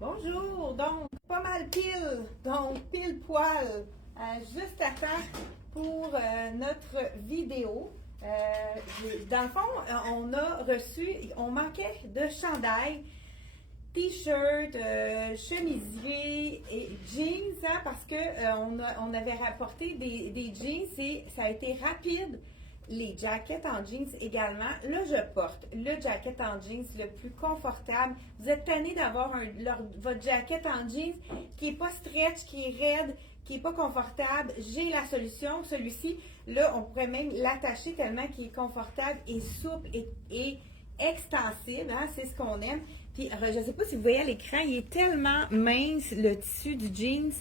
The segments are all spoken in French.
Bonjour, donc pas mal pile, donc pile poil, juste à temps pour notre vidéo. Dans le fond, on a reçu, on manquait de chandail, t-shirt, chemisier et jeans, hein, parce que on avait rapporté des jeans et ça a été rapide. Les jackets en jeans également. Là, je porte le jacket en jeans le plus confortable. Vous êtes tanné d'avoir votre jacket en jeans qui n'est pas stretch, qui est raide, qui n'est pas confortable. J'ai la solution. Celui-ci, là, on pourrait même l'attacher tellement qu'il est confortable et souple et extensible. Hein? C'est ce qu'on aime. Puis, je ne sais pas si vous voyez à l'écran, il est tellement mince, le tissu du jeans.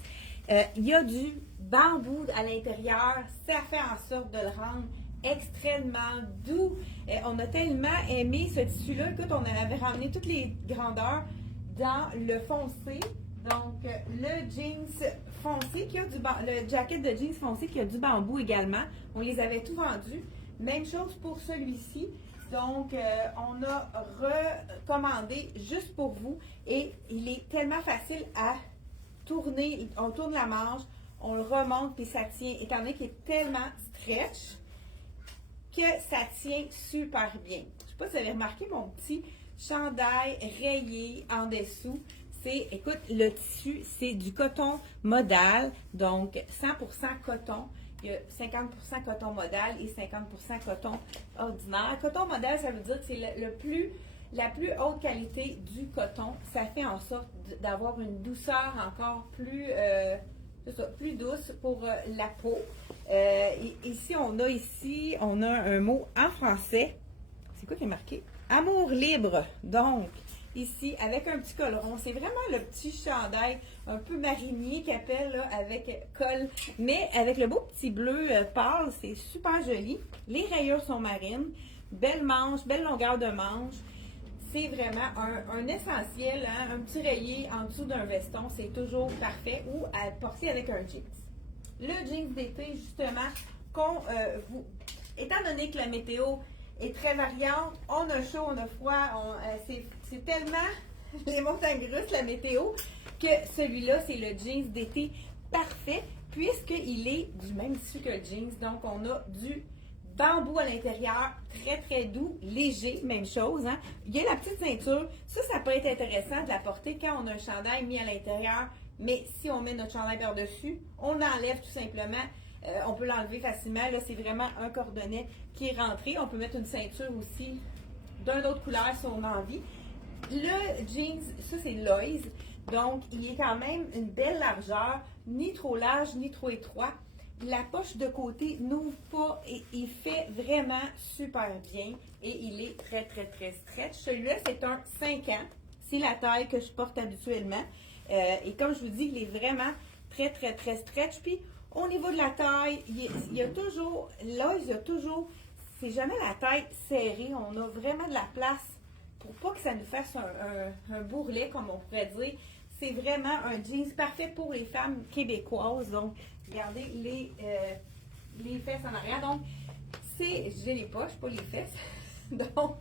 Il y a du bambou à l'intérieur. Ça fait en sorte de le rendre extrêmement doux. On a tellement aimé ce tissu-là. Écoute, on avait ramené toutes les grandeurs dans le foncé. Donc, le jeans foncé qui a le jacket de jeans foncé qui a du bambou également. On les avait tout vendus. Même chose pour celui-ci. Donc, on a recommandé juste pour vous et il est tellement facile à tourner. On tourne la manche, on le remonte puis ça tient, étant donné qu'il est tellement stretch que ça tient super bien. Je ne sais pas si vous avez remarqué mon petit chandail rayé en dessous. Écoute, le tissu, c'est du coton modal, donc 100% coton. Il y a 50% coton modal et 50% coton ordinaire. Coton modal, ça veut dire que c'est la plus haute qualité du coton. Ça fait en sorte d'avoir une douceur encore plus douce pour la peau. Ici, on a un mot en français. C'est quoi qui est marqué? Amour libre. Donc, ici, avec un petit col rond. C'est vraiment le petit chandail un peu marinier qu'il appelle là, avec col, mais avec le beau petit bleu pâle. C'est super joli. Les rayures sont marines. Belle manche, belle longueur de manche. C'est vraiment un essentiel, hein? Un petit rayé en dessous d'un veston, c'est toujours parfait ou à porter avec un jeans. Le jeans d'été, justement, étant donné que la météo est très variante, on a chaud, on a froid, c'est tellement les montagnes russes, la météo, que celui-là, c'est le jeans d'été parfait, puisqu'il est du même tissu que le jeans. Donc, on a du bambou à l'intérieur, très très doux, léger, même chose. Hein? Il y a la petite ceinture. Ça peut être intéressant de la porter quand on a un chandail mis à l'intérieur, mais si on met notre chandail par-dessus, on l'enlève tout simplement. On peut l'enlever facilement. Là, c'est vraiment un cordonnet qui est rentré. On peut mettre une ceinture aussi d'une autre couleur si on a envie. Le jeans, ça c'est Lois. Donc, il est quand même une belle largeur, ni trop large, ni trop étroit. La poche de côté n'ouvre pas et il fait vraiment super bien et il est très, très, très stretch. Celui-là, c'est un 5 ans. C'est la taille que je porte habituellement. Et comme je vous dis, il est vraiment très, très, très stretch. Puis, au niveau de la taille, il y a toujours, c'est jamais la taille serrée. On a vraiment de la place pour pas que ça nous fasse un bourrelet, comme on pourrait dire. C'est vraiment un jeans parfait pour les femmes québécoises. Donc, regardez les fesses en arrière. Donc, j'ai les poches, pas les fesses. Donc,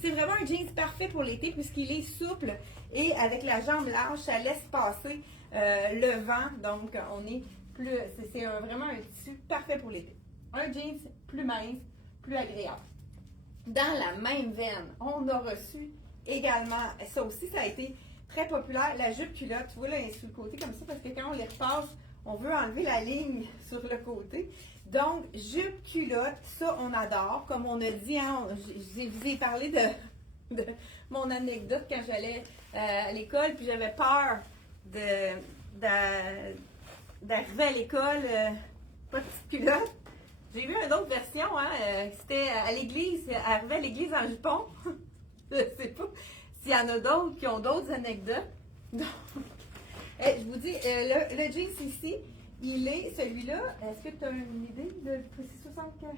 c'est vraiment un jeans parfait pour l'été puisqu'il est souple et avec la jambe large, ça laisse passer le vent. Donc, c'est vraiment un tissu parfait pour l'été. Un jeans plus mince, plus agréable. Dans la même veine, on a reçu également, ça aussi, ça a été très populaire, la jupe culotte. Tu vois, là, elle est sur le côté comme ça, parce que quand on les repasse, on veut enlever la ligne sur le côté. Donc, jupe culotte, ça, on adore. Comme on a dit, hein, je vous ai parlé de mon anecdote quand j'allais à l'école, puis j'avais peur d'arriver à l'école, pas de petite culotte. J'ai vu une autre version, hein, c'était à l'église, arriver à l'église en jupon. Je sais pas s'il y en a d'autres qui ont d'autres anecdotes. Donc, je vous dis, le jeans ici, il est celui-là. Est-ce que tu as une idée de c'est 79?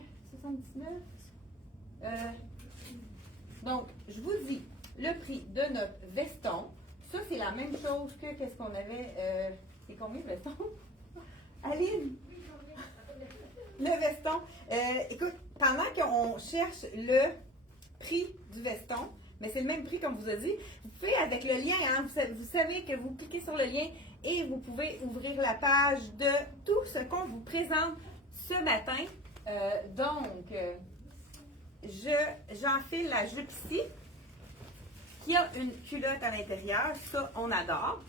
Donc, je vous dis le prix de notre veston. Ça, c'est la même chose que qu'est-ce qu'on avait. C'est combien le veston? Aline? Le veston. Écoute, pendant qu'on cherche le prix du veston, mais c'est le même prix comme vous a dit. Vous pouvez avec le lien, hein, vous savez que vous cliquez sur le lien et vous pouvez ouvrir la page de tout ce qu'on vous présente ce matin. J'enfile la jupe ici, qui a une culotte à l'intérieur. Ça, on adore.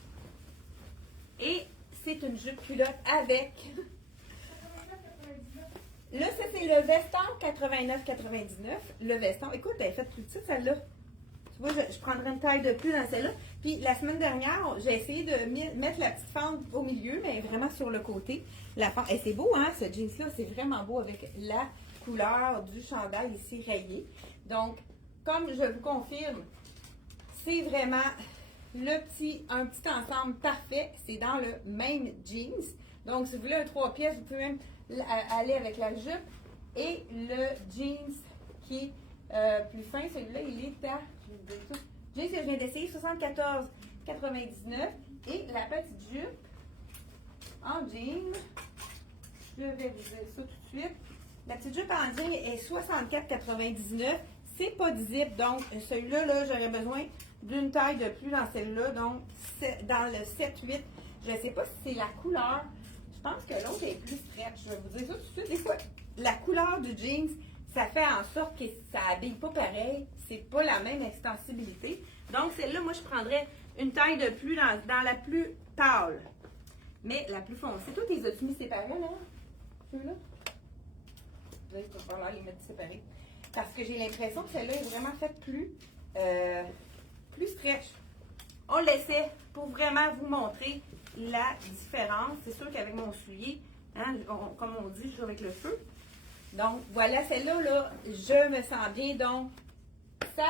Et c'est une jupe culotte avec... Là, ça, c'est le veston 89,99. Le veston, écoute, elle est faite plus petite, celle-là. Tu vois, je prendrais une taille de plus dans celle-là. Puis, la semaine dernière, j'ai essayé de mettre la petite fente au milieu, mais vraiment sur le côté. La fente, et c'est beau, hein, ce jeans-là, c'est vraiment beau avec la couleur du chandail ici rayé. Donc, comme je vous confirme, c'est vraiment un petit ensemble parfait. C'est dans le même jeans. Donc, si vous voulez un 3 pièces, vous pouvez même aller avec la jupe et le jeans qui est plus fin. Celui-là, il est à, je vais vous dire tout, jeans que je viens d'essayer, 74,99. Et la petite jupe en jean, je vais vous dire ça tout de suite. La petite jupe en jean est 64,99. C'est pas de zip, donc celui-là, là, j'aurais besoin d'une taille de plus dans celle-là. Donc, dans le 7-8, je ne sais pas si c'est la couleur. Je pense que l'autre est plus stretch. Je vais vous dire ça tout de suite. Des fois, la couleur du jeans, ça fait en sorte que ça habille pas pareil. C'est pas la même extensibilité. Donc, celle-là, moi, je prendrais une taille de plus dans la plus pâle. Mais la plus foncée. Toi, tes as-tu mis séparés, là? Ceux-là? Là, il va falloir les mettre séparés. Parce que j'ai l'impression que celle-là est vraiment faite plus stretch. On l'essaie pour vraiment vous montrer la différence. C'est sûr qu'avec mon soulier, hein, comme on dit, je joue avec le feu. Donc, voilà, celle-là, là, je me sens bien. Donc, ça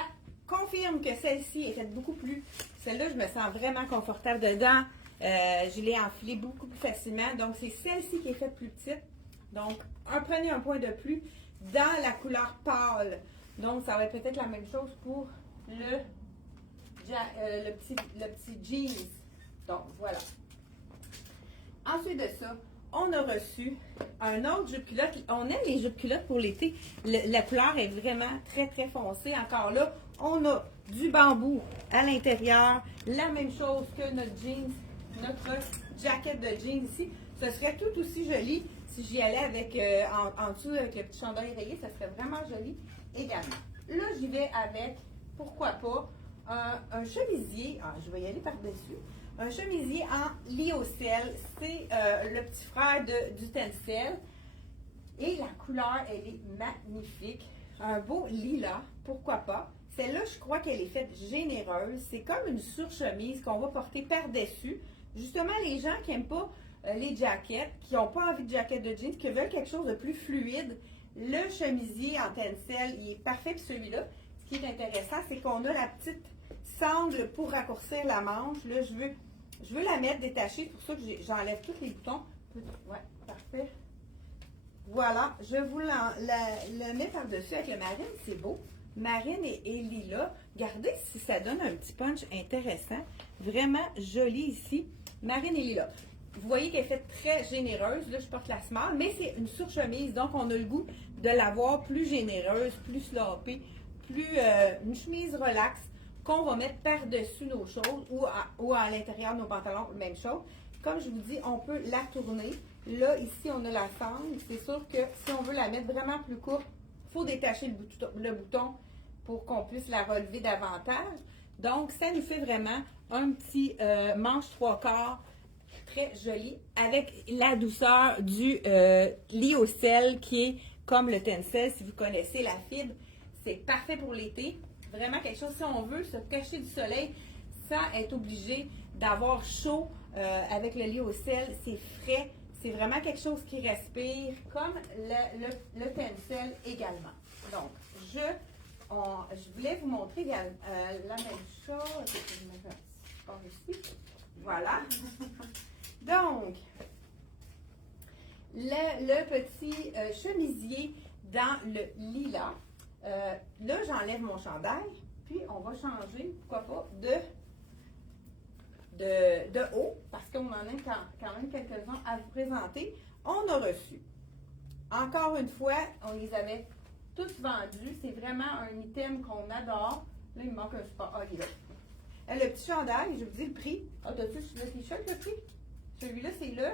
confirme que celle-ci est faite beaucoup plus. Celle-là, je me sens vraiment confortable dedans. Je l'ai enfilée beaucoup plus facilement. Donc, c'est celle-ci qui est faite plus petite. Donc, prenez un point de plus dans la couleur pâle. Donc, ça va être peut-être la même chose pour le petit jeans. Donc, voilà. Ensuite de ça, on a reçu un autre jupe culotte. On aime les jupes culottes pour l'été. La couleur est vraiment très, très foncée. Encore là, on a du bambou à l'intérieur. La même chose que notre jeans, notre jacket de jeans ici. Ce serait tout aussi joli si j'y allais avec en dessous avec le petit chandail rayé. Ça serait vraiment joli également. Là, j'y vais avec, pourquoi pas, un chemisier. Ah, je vais y aller par-dessus. Un chemisier en lyocell. C'est le petit frère du tencel. Et la couleur, elle est magnifique. Un beau lilas, pourquoi pas. Celle-là, je crois qu'elle est faite généreuse. C'est comme une surchemise qu'on va porter par-dessus. Justement, les gens qui n'aiment pas les jackets, qui n'ont pas envie de jacket de jeans, qui veulent quelque chose de plus fluide, le chemisier en tencel, il est parfait. Puis celui-là, ce qui est intéressant, c'est qu'on a la petite sangle pour raccourcir la manche. Là, je veux la mettre détachée. C'est pour ça que j'enlève tous les boutons. Ouais, parfait. Voilà, je vous le mets par-dessus avec le marine, c'est beau. Marine et lilas. Regardez si ça donne un petit punch intéressant. Vraiment joli ici. Marine et lilas. Vous voyez qu'elle est faite très généreuse. Là, je porte la small, mais c'est une surchemise. Donc, on a le goût de l'avoir plus généreuse, plus slopée, une chemise relax qu'on va mettre par-dessus nos choses ou à l'intérieur de nos pantalons, même chose. Comme je vous dis, on peut la tourner. Là, ici, on a la sangle. C'est sûr que si on veut la mettre vraiment plus courte, il faut détacher le bouton pour qu'on puisse la relever davantage. Donc, ça nous fait vraiment un petit manche 3/4 très joli avec la douceur du lyocell qui est comme le tencel. Si vous connaissez la fibre, c'est parfait pour l'été. Vraiment quelque chose, si on veut se cacher du soleil sans être obligé d'avoir chaud avec le lyocell, c'est frais. C'est vraiment quelque chose qui respire, comme le tencel également. Donc, je voulais vous montrer la même chose. Je vais mettre par ici. Voilà. Donc, le petit chemisier dans le lilas. Là, j'enlève mon chandail, puis on va changer, pourquoi pas, de haut, parce qu'on en a quand même quelques-uns à vous présenter. On a reçu, encore une fois, on les avait tous vendus. C'est vraiment un item qu'on adore. Là, il me manque un support. Ah, il est là. Le petit chandail, je vous dis le prix. Ah, t'as-tu le t-shirt, le prix? Celui-là, c'est le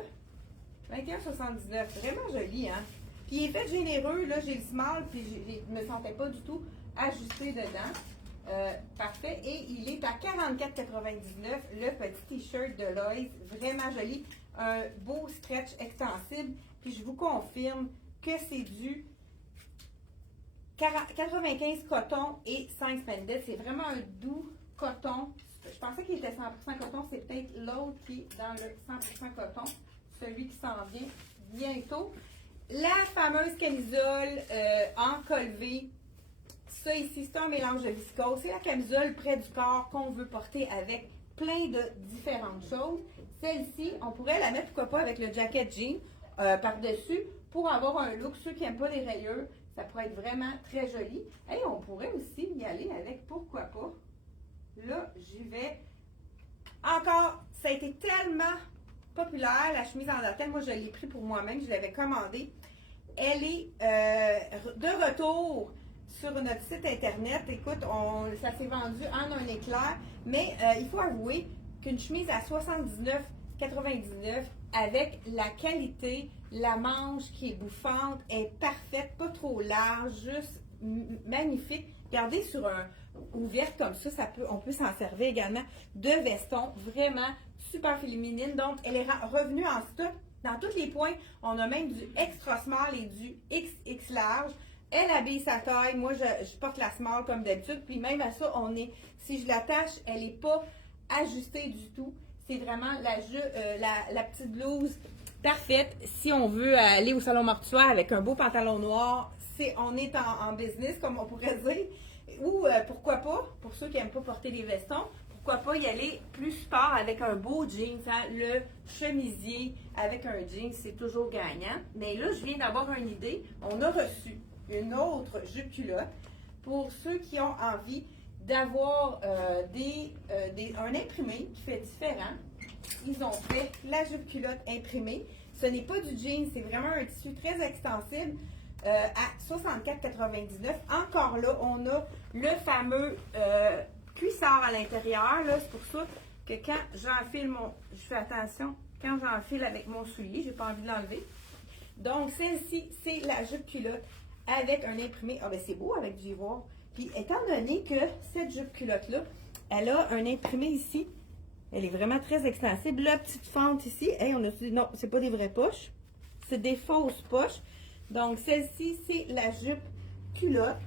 21,79. Vraiment joli, hein? Puis il est fait généreux. Là, j'ai le small, puis je ne me sentais pas du tout ajusté dedans. Parfait. Et il est à 44,99. Le petit t-shirt de Loïs. Vraiment joli. Un beau stretch extensible. Puis je vous confirme que c'est du 95 coton et 5 spandex. C'est vraiment un doux coton. Je pensais qu'il était 100% coton. C'est peut-être l'autre qui est dans le 100% coton. Celui qui s'en vient bientôt. La fameuse camisole en colvé. Ça ici, c'est un mélange de viscose. C'est la camisole près du corps qu'on veut porter avec plein de différentes choses. Celle-ci, on pourrait la mettre, pourquoi pas, avec le jacket jean par-dessus pour avoir un look. Ceux qui n'aiment pas les rayures, ça pourrait être vraiment très joli. Et on pourrait aussi y aller avec, pourquoi pas. Là, j'y vais. Encore, ça a été tellement populaire, la chemise en dentelle. Moi, je l'ai pris pour moi-même, je l'avais commandée. Elle est de retour sur notre site internet. Écoute, ça s'est vendu en un éclair, mais il faut avouer qu'une chemise à 79,99 avec la qualité, la manche qui est bouffante, est parfaite, pas trop large, juste magnifique. Regardez sur un ouverte comme ça, on peut s'en servir également de veston, vraiment super féminine. Donc, elle est revenue en stock dans tous les points. On a même du extra small et du XX large. Elle habille sa taille. Moi, je porte la small comme d'habitude. Puis même à ça, si je l'attache, elle n'est pas ajustée du tout. C'est vraiment la petite blouse parfaite. Si on veut aller au salon mortuaire avec un beau pantalon noir, on est en business, comme on pourrait dire. Ou pourquoi pas, pour ceux qui n'aiment pas porter des vestons, pourquoi pas y aller plus sport avec un beau jeans, hein? Le chemisier avec un jeans, c'est toujours gagnant. Mais là, je viens d'avoir une idée. On a reçu une autre jupe culotte pour ceux qui ont envie d'avoir un imprimé qui fait différent. Ils ont fait la jupe culotte imprimée. Ce n'est pas du jean, c'est vraiment un tissu très extensible. À 64,99. Encore là, on a le fameux cuissard à l'intérieur. C'est pour ça que quand j'enfile je fais attention, quand j'enfile avec mon soulier, j'ai pas envie de l'enlever. Donc, celle-ci, c'est la jupe culotte avec un imprimé. Ah ben c'est beau avec du ivoire. Puis, étant donné que cette jupe culotte-là, elle a un imprimé ici, elle est vraiment très extensible. La petite fente ici, on a dit non, c'est pas des vraies poches, c'est des fausses poches. Donc, celle-ci, c'est la jupe culotte.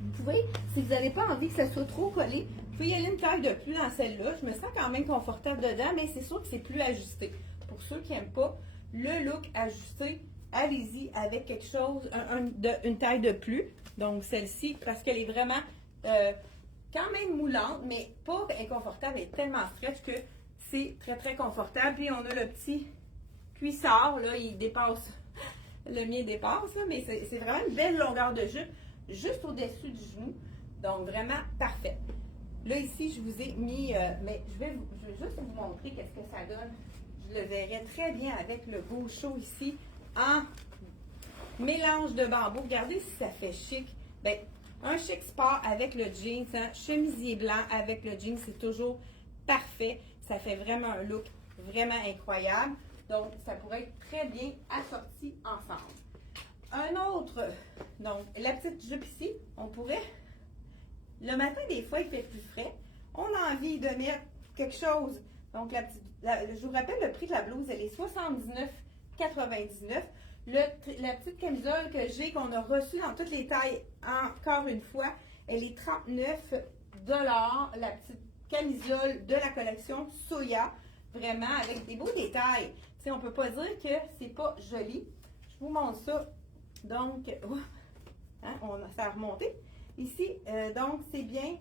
Vous pouvez, si vous n'avez pas envie que ça soit trop collé, vous pouvez y aller une taille de plus dans celle-là. Je me sens quand même confortable dedans, mais c'est sûr que c'est plus ajusté. Pour ceux qui n'aiment pas le look ajusté, allez-y avec quelque chose, une taille de plus. Donc, celle-ci, parce qu'elle est vraiment quand même moulante, mais pas inconfortable. Elle est tellement stretch que c'est très, très confortable. Puis, on a le petit cuissard, là, il dépasse. Le mien dépasse, là, mais c'est vraiment une belle longueur de jupe, juste au-dessus du genou. Donc, vraiment parfait. Là, ici, je vous ai mis, mais je vais juste vous montrer qu'est-ce que ça donne. Je le verrai très bien avec le beau chaud ici, en mélange de bambou. Regardez si ça fait chic. Bien, un chic sport avec le jeans, hein, chemisier blanc avec le jeans, c'est toujours parfait. Ça fait vraiment un look vraiment incroyable. Donc, ça pourrait être très bien assorti ensemble. Un autre, donc, la petite jupe ici, on pourrait, le matin, des fois, il fait plus frais. On a envie de mettre quelque chose. Donc, je vous rappelle le prix de la blouse, elle est 79,99. La petite camisole que j'ai, qu'on a reçue dans toutes les tailles, encore une fois, elle est 39 $. La petite camisole de la collection Soya, vraiment avec des beaux détails. T'sais, on ne peut pas dire que c'est pas joli. Je vous montre ça. Donc, hein, ça a remonté. Ici, donc, c'est bien.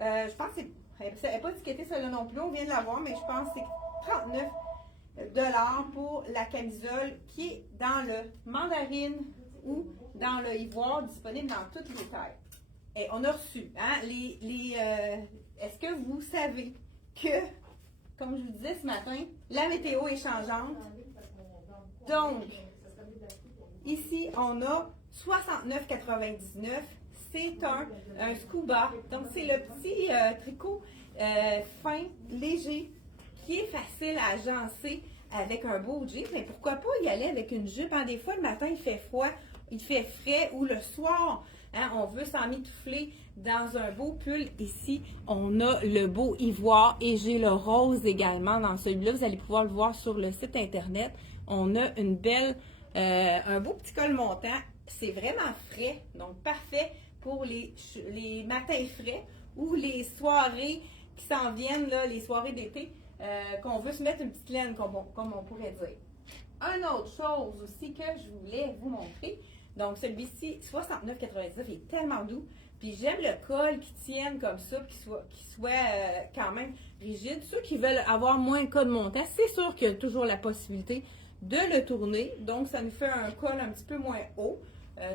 Je pense que ça n'est pas étiqueté celle-là non plus. On vient de l'avoir, mais je pense que c'est 39 $ pour la camisole qui est dans le mandarine ou dans le ivoire, disponible dans toutes les tailles. Et on a reçu, hein, est-ce que vous savez que, comme je vous disais ce matin, la météo est changeante. Donc, ici, on a 69,99. c'est un scuba. Donc, c'est le petit tricot fin, léger, qui est facile à agencer avec un beau jean. Mais pourquoi pas y aller avec une jupe? Des fois, le matin, il fait froid, il fait frais, ou le soir, on veut s'emmitoufler dans un beau pull. Ici, on a le beau ivoire et j'ai le rose également dans celui-là. Vous allez pouvoir le voir sur le site internet. On a une belle, un beau petit col montant. C'est vraiment frais, donc parfait pour les matins frais ou les soirées qui s'en viennent, là, les soirées d'été, qu'on veut se mettre une petite laine, comme on pourrait dire. Une autre chose aussi que je voulais vous montrer, donc celui-ci, 69,99, il est tellement doux. Puis j'aime le col qui tienne comme ça, qui soit quand même rigide. Ceux qui veulent avoir moins de col montant, c'est sûr qu'il y a toujours la possibilité de le tourner. Donc ça nous fait un col un petit peu moins haut,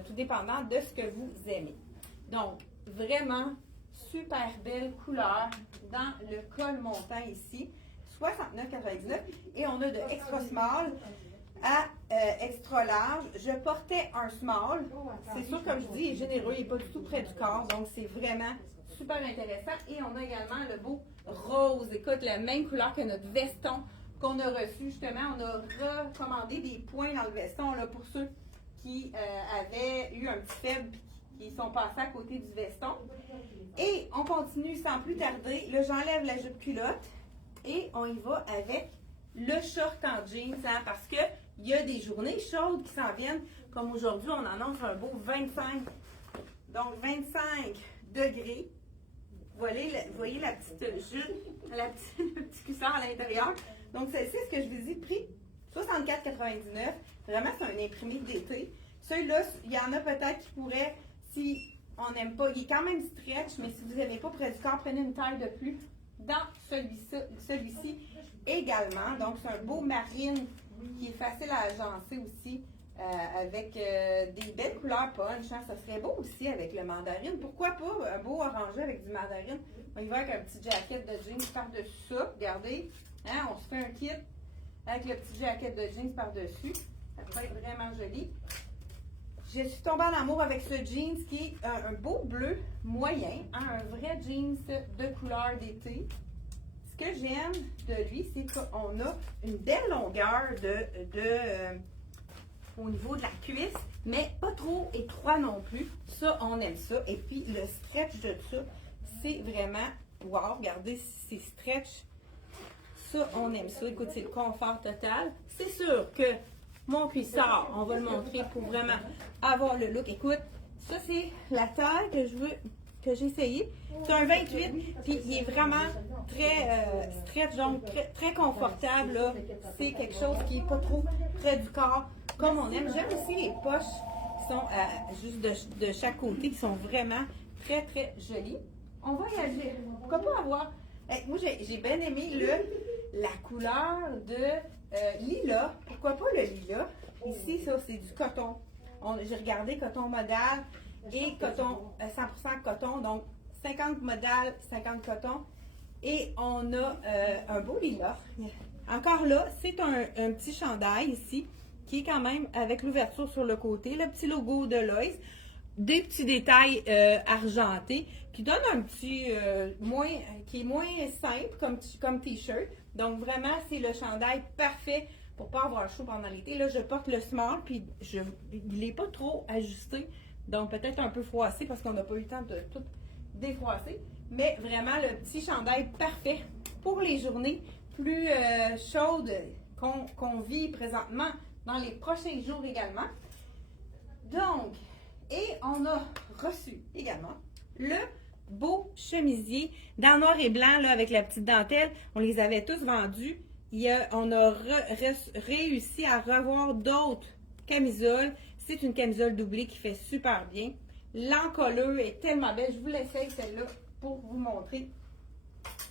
tout dépendant de ce que vous aimez. Donc vraiment super belle couleur dans le col montant ici, 69,99. Et on a de extra small à extra large. Je portais un small. C'est sûr, comme je dis, il est généreux, il n'est pas du tout près du corps, donc c'est vraiment super intéressant. Et on a également le beau rose. Écoute, la même couleur que notre veston qu'on a reçu. Justement, on a recommandé des points dans le veston là, pour ceux qui avaient eu un petit faible et qui sont passés à côté du veston. Et on continue sans plus tarder. Là, j'enlève la jupe culotte et on y va avec le short en jeans, parce que il y a des journées chaudes qui s'en viennent, comme aujourd'hui, on annonce un beau 25. Donc 25 degrés. Vous voyez la petite jupe, le petit cuissard à l'intérieur. Donc celle-ci, ce que je vous ai pris, 64,99. Vraiment, c'est un imprimé d'été. Celui-là, il y en a peut-être qui pourraient, si on n'aime pas, il est quand même stretch, mais si vous n'aimez pas près du corps, prenez une taille de plus dans celui-ci également. Donc, c'est un beau marine qui est facile à agencer aussi, avec des belles couleurs punch. Ça serait beau aussi avec le mandarine. Pourquoi pas un beau orangé avec du mandarine? On y va avec un petit jacket de jeans par-dessus ça. Regardez, on se fait un kit avec le petit jacket de jeans par-dessus. Ça pourrait être vraiment joli. Je suis tombée en amour avec ce jeans qui est un beau bleu moyen, un vrai jeans de couleur d'été. Ce que j'aime de lui, c'est qu'on a une belle longueur au niveau de la cuisse, mais pas trop étroit non plus. Ça, on aime ça. Et puis, le stretch de ça, c'est vraiment, wow, regardez, c'est stretch. Ça, on aime ça. Écoute, c'est le confort total. C'est sûr que mon cuissard, on va le montrer pour vraiment avoir le look. Écoute, ça, c'est la taille que j'ai essayé. C'est un 28, puis il est vraiment très stretch, donc très confortable. Là. C'est quelque chose qui n'est pas trop près du corps, comme on aime. J'aime aussi les poches qui sont juste de chaque côté, qui sont vraiment très, très jolies. On va y aller. Pourquoi pas avoir... moi, j'ai bien aimé la couleur de lilas. Pourquoi pas le lilas? Ici, ça, c'est du coton. J'ai regardé coton modal et coton 100% coton, donc 50 modal, 50 coton. Et on a un beau lilas. Encore là, c'est un petit chandail ici, qui est quand même avec l'ouverture sur le côté, le petit logo de Lois, des petits détails argentés, qui donnent un petit, qui est moins simple comme t-shirt. Donc vraiment, c'est le chandail parfait pour pas avoir chaud pendant l'été. Là, je porte le small, puis il n'est pas trop ajusté, donc peut-être un peu froissé parce qu'on n'a pas eu le temps de tout défroisser. Mais vraiment, le petit chandail parfait pour les journées plus chaudes qu'on vit présentement dans les prochains jours également. Donc, et on a reçu également le beau chemisier dans noir et blanc là, avec la petite dentelle. On les avait tous vendus. On a réussi à revoir d'autres camisoles. C'est une camisole doublée qui fait super bien. L'encolure est tellement belle. Je vous l'essaye celle-là pour vous montrer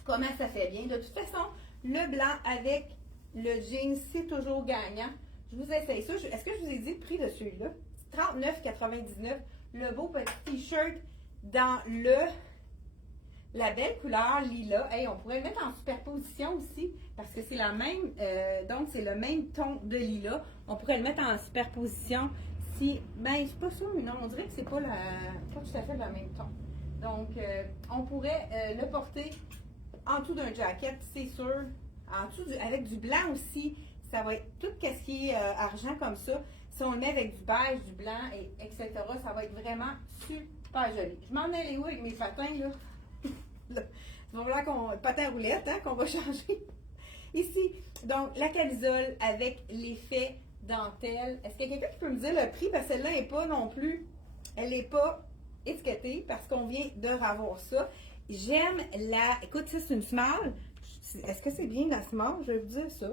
comment ça fait bien. De toute façon, le blanc avec le jean, c'est toujours gagnant. Je vous essaye ça. Est-ce que je vous ai dit le prix de celui-là? 39,99. Le beau petit t-shirt dans la belle couleur lilas. Hey, on pourrait le mettre en superposition aussi parce que c'est la même, donc c'est le même ton de lilas. On pourrait le mettre en superposition. petit, ben c'est pas ça, mais non, on dirait que c'est pas tout à fait le même ton. Donc, on pourrait le porter en dessous d'un jacket, c'est sûr. En dessous, avec du blanc aussi, ça va être tout ce qui est argent comme ça. Si on le met avec du beige, du blanc, etc., ça va être vraiment super joli. Je m'en allais où avec mes patins, là? Là. C'est vraiment patin à roulette, hein, qu'on va changer. Ici, donc, la camisole avec l'effet dentelle. Est-ce qu'il y a quelqu'un qui peut me dire le prix? Parce que celle-là n'est pas non plus, elle n'est pas étiquetée parce qu'on vient de revoir ça. J'aime écoute, ça c'est une small. Est-ce que c'est bien la small? Je vais vous dire ça.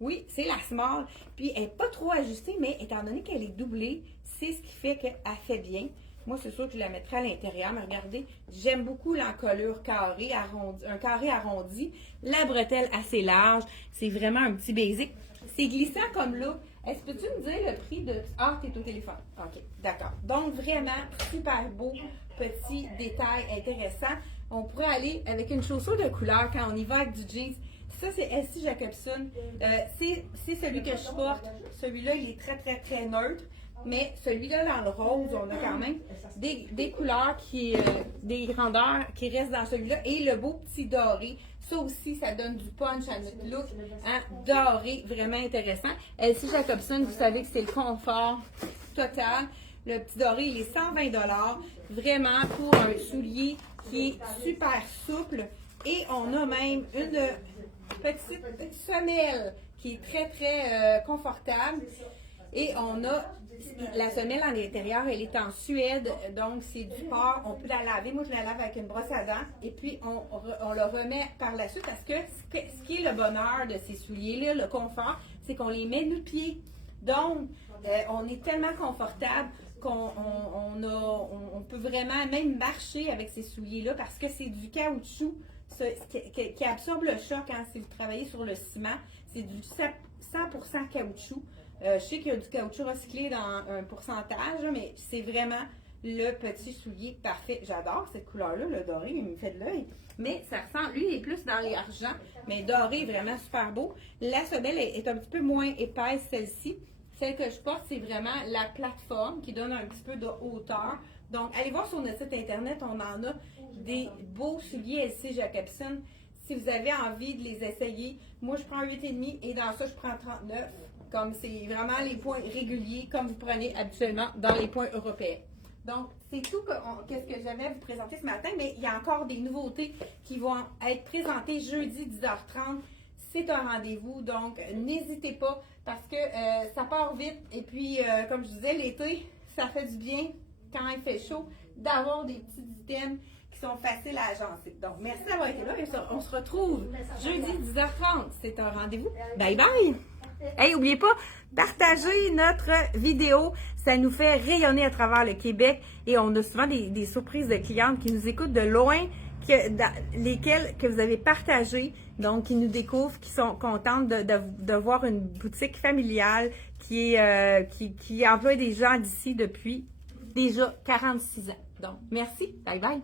Oui, c'est la small. Puis, elle n'est pas trop ajustée, mais étant donné qu'elle est doublée, c'est ce qui fait qu'elle fait bien. Moi, c'est sûr que je la mettrai à l'intérieur, mais regardez, j'aime beaucoup l'encolure carré, arrondi, un carré arrondi. La bretelle assez large, c'est vraiment un petit basic. C'est glissant comme look. Est-ce que peux-tu me dire le prix de... Ah, t'es au téléphone. OK, d'accord. Donc, vraiment, super beau, petit détail intéressant. On pourrait aller avec une chaussure de couleur quand on y va avec du jeans. Ça, c'est S.C. Jacobson. C'est celui que je porte. Celui-là, il est très, très, très neutre. Mais celui-là, dans le rose, on a quand même des couleurs, des grandeurs qui restent dans celui-là. Et le beau petit doré. Ça aussi, ça donne du punch à notre look. Hein, doré, vraiment intéressant. S.C. Jacobson, vous savez que c'est le confort total. Le petit doré, il est 120 $. Vraiment pour un soulier qui est super souple. Et on a même une petite semelle qui est très, très confortable. Et on a la semelle en l'intérieur, elle est en Suède, donc c'est du porc. On peut la laver. Moi, je la lave avec une brosse à dents. Et puis, on le remet par la suite parce que ce qui est le bonheur de ces souliers-là, le confort, c'est qu'on les met nu-pieds. Donc, on est tellement confortable qu'on peut vraiment même marcher avec ces souliers-là parce que c'est du caoutchouc qui absorbe le choc si vous travaillez sur le ciment. C'est du 100% caoutchouc. Je sais qu'il y a du caoutchouc recyclé dans un pourcentage, mais c'est vraiment le petit soulier parfait. J'adore cette couleur-là, le doré, il me fait de l'œil. Mais ça ressemble, lui, il est plus dans les argents, mais doré, vraiment super beau. La semelle est un petit peu moins épaisse, celle-ci. Celle que je porte, c'est vraiment la plateforme qui donne un petit peu de hauteur. Donc, allez voir sur notre site internet, on en a des beaux souliers S.C. Jacobson. Si vous avez envie de les essayer, moi je prends 8,5 et dans ça je prends 39. Comme c'est vraiment les points réguliers, comme vous prenez habituellement dans les points européens. Donc, c'est tout qu'est-ce que j'avais à vous présenter ce matin, mais il y a encore des nouveautés qui vont être présentées jeudi 10h30. C'est un rendez-vous, donc n'hésitez pas parce que ça part vite. Et puis, comme je disais, l'été, ça fait du bien quand il fait chaud d'avoir des petits items qui sont faciles à agencer. Donc, merci d'avoir été là et on se retrouve jeudi 10h30. C'est un rendez-vous. Bye bye! Hey, n'oubliez pas, partagez notre vidéo. Ça nous fait rayonner à travers le Québec et on a souvent des surprises de clientes qui nous écoutent de loin, lesquelles que vous avez partagées, donc qui nous découvrent, qui sont contentes de voir une boutique familiale qui emploie des gens d'ici depuis déjà 46 ans. Donc, merci. Bye bye.